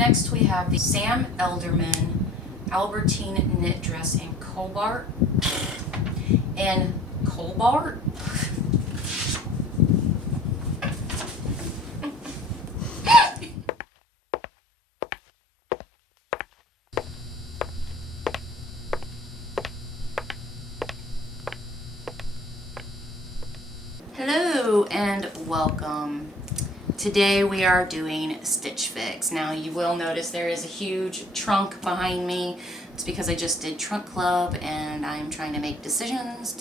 Next we have the Sam Elderman Albertine knit dress in Cobalt. And Cobalt? Hello and welcome. Today we are doing Stitch Fix. Now you will notice there is a huge trunk behind me. It's because I just did trunk club and I'm trying to make decisions.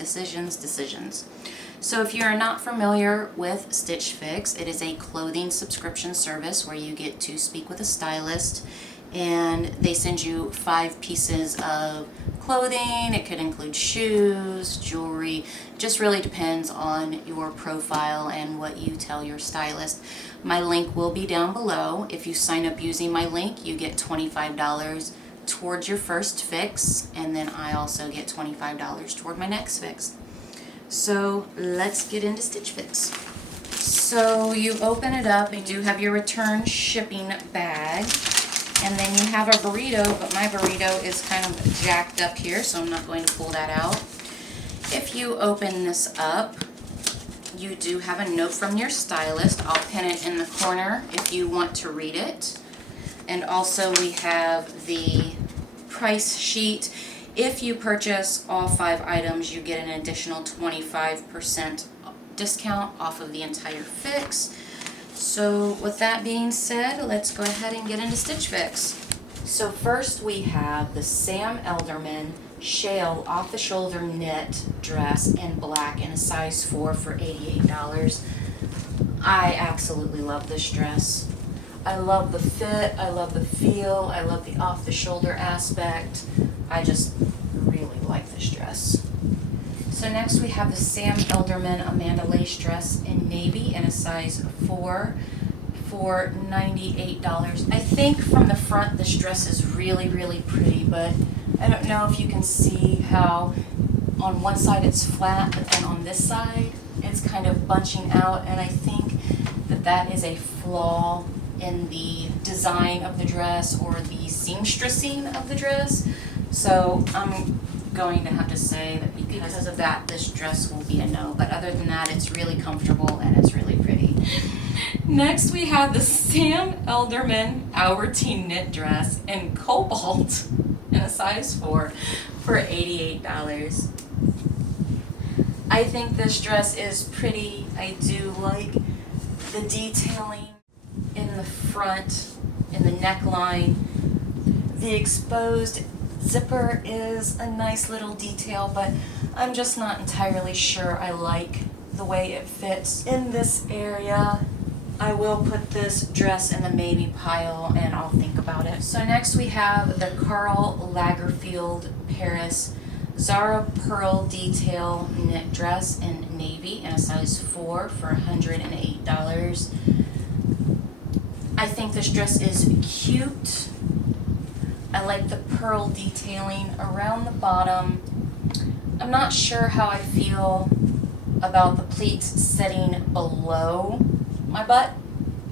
So if you are not familiar with Stitch Fix, it is a clothing subscription service where you get to speak with a stylist and they send you 5 pieces of clothing. It could include shoes, jewelry, just really depends on your profile and what you tell your stylist. My link will be down below. If you sign up using my link, you get $25 towards your first fix, and then I also get $25 toward my next fix. So let's get into Stitch Fix. So you open it up, you do have your return shipping bag. And then you have a burrito, but my burrito is kind of jacked up here, so I'm not going to pull that out. If you open this up, you do have a note from your stylist. I'll pin it in the corner if you want to read it. And also we have the price sheet. If you purchase all 5 items, you get an additional 25% discount off of the entire fix. So with that being said, let's go ahead and get into Stitch Fix. So first we have the Sam Elderman Shale off-the-shoulder knit dress in black in a size 4 for $88. I absolutely love this dress. I love the fit, I love the feel, I love the off-the-shoulder aspect. I just really like this dress. So next we have the Sam Elderman Amanda Lace dress in navy in a size 4 for $98. I think from the front this dress is really pretty, but I don't know if you can see how on one side it's flat, but then on this side it's kind of bunching out, and I think that that is a flaw in the design of the dress or the seamstressing of the dress. So I'm going to have to say that because of that, this dress will be a no. But other than that, it's really comfortable and it's really pretty. Next, we have the Sam Elderman Albertine knit dress in Cobalt in a size 4 for $88. I think this dress is pretty. I do like the detailing in the front, in the neckline. The exposed zipper is a nice little detail, but I'm just not entirely sure I like the way it fits in this area. I will put this dress in the maybe pile and I'll think about it. So next we have the Karl Lagerfeld Paris Zara pearl detail knit dress in navy in a size 4 for $108. I think this dress is cute. I like the pearl detailing around the bottom. I'm not sure how I feel about the pleats sitting below my butt,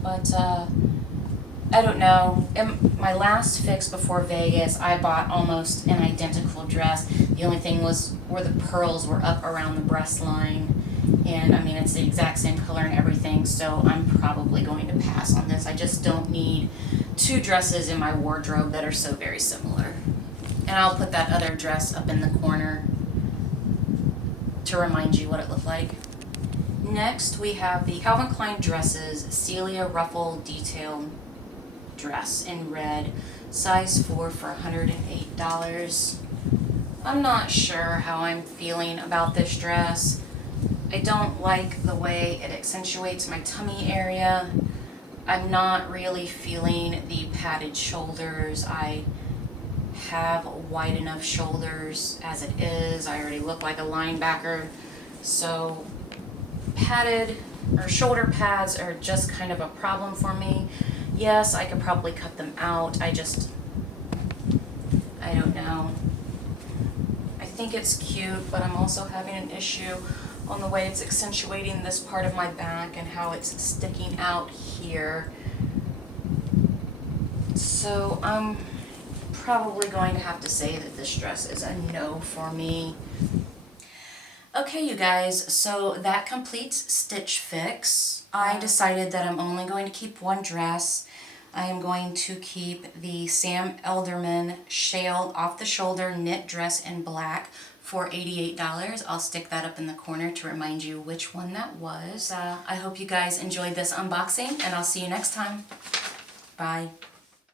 but I don't know. In my last fix before Vegas, I bought almost an identical dress. The only thing was where the pearls were up around the breast line. And I mean, it's the exact same color and everything, so I'm probably going to pass on this. I just don't need 2 dresses in my wardrobe that are so very similar. And I'll put that other dress up in the corner to remind you what it looked like. Next, we have the Calvin Klein Dresses Celia Ruffle detail dress in red, size 4 for $108. I'm not sure how I'm feeling about this dress. I don't like the way it accentuates my tummy area. I'm not really feeling the padded shoulders. I have wide enough shoulders as it is. I already look like a linebacker. So padded or shoulder pads are just kind of a problem for me. Yes, I could probably cut them out. I don't know. I think it's cute, but I'm also having an issue on the way it's accentuating this part of my back and how it's sticking out here. So So I'm probably going to have to say that this dress is a no for me. Okay, you guys, so that completes Stitch Fix. I decided that I'm only going to keep one dress. I am going to keep the Sam Elderman Shale off the shoulder knit dress in black for $88. I'll stick that up in the corner to remind you which one that was. I hope you guys enjoyed this unboxing, and I'll see you next time. Bye.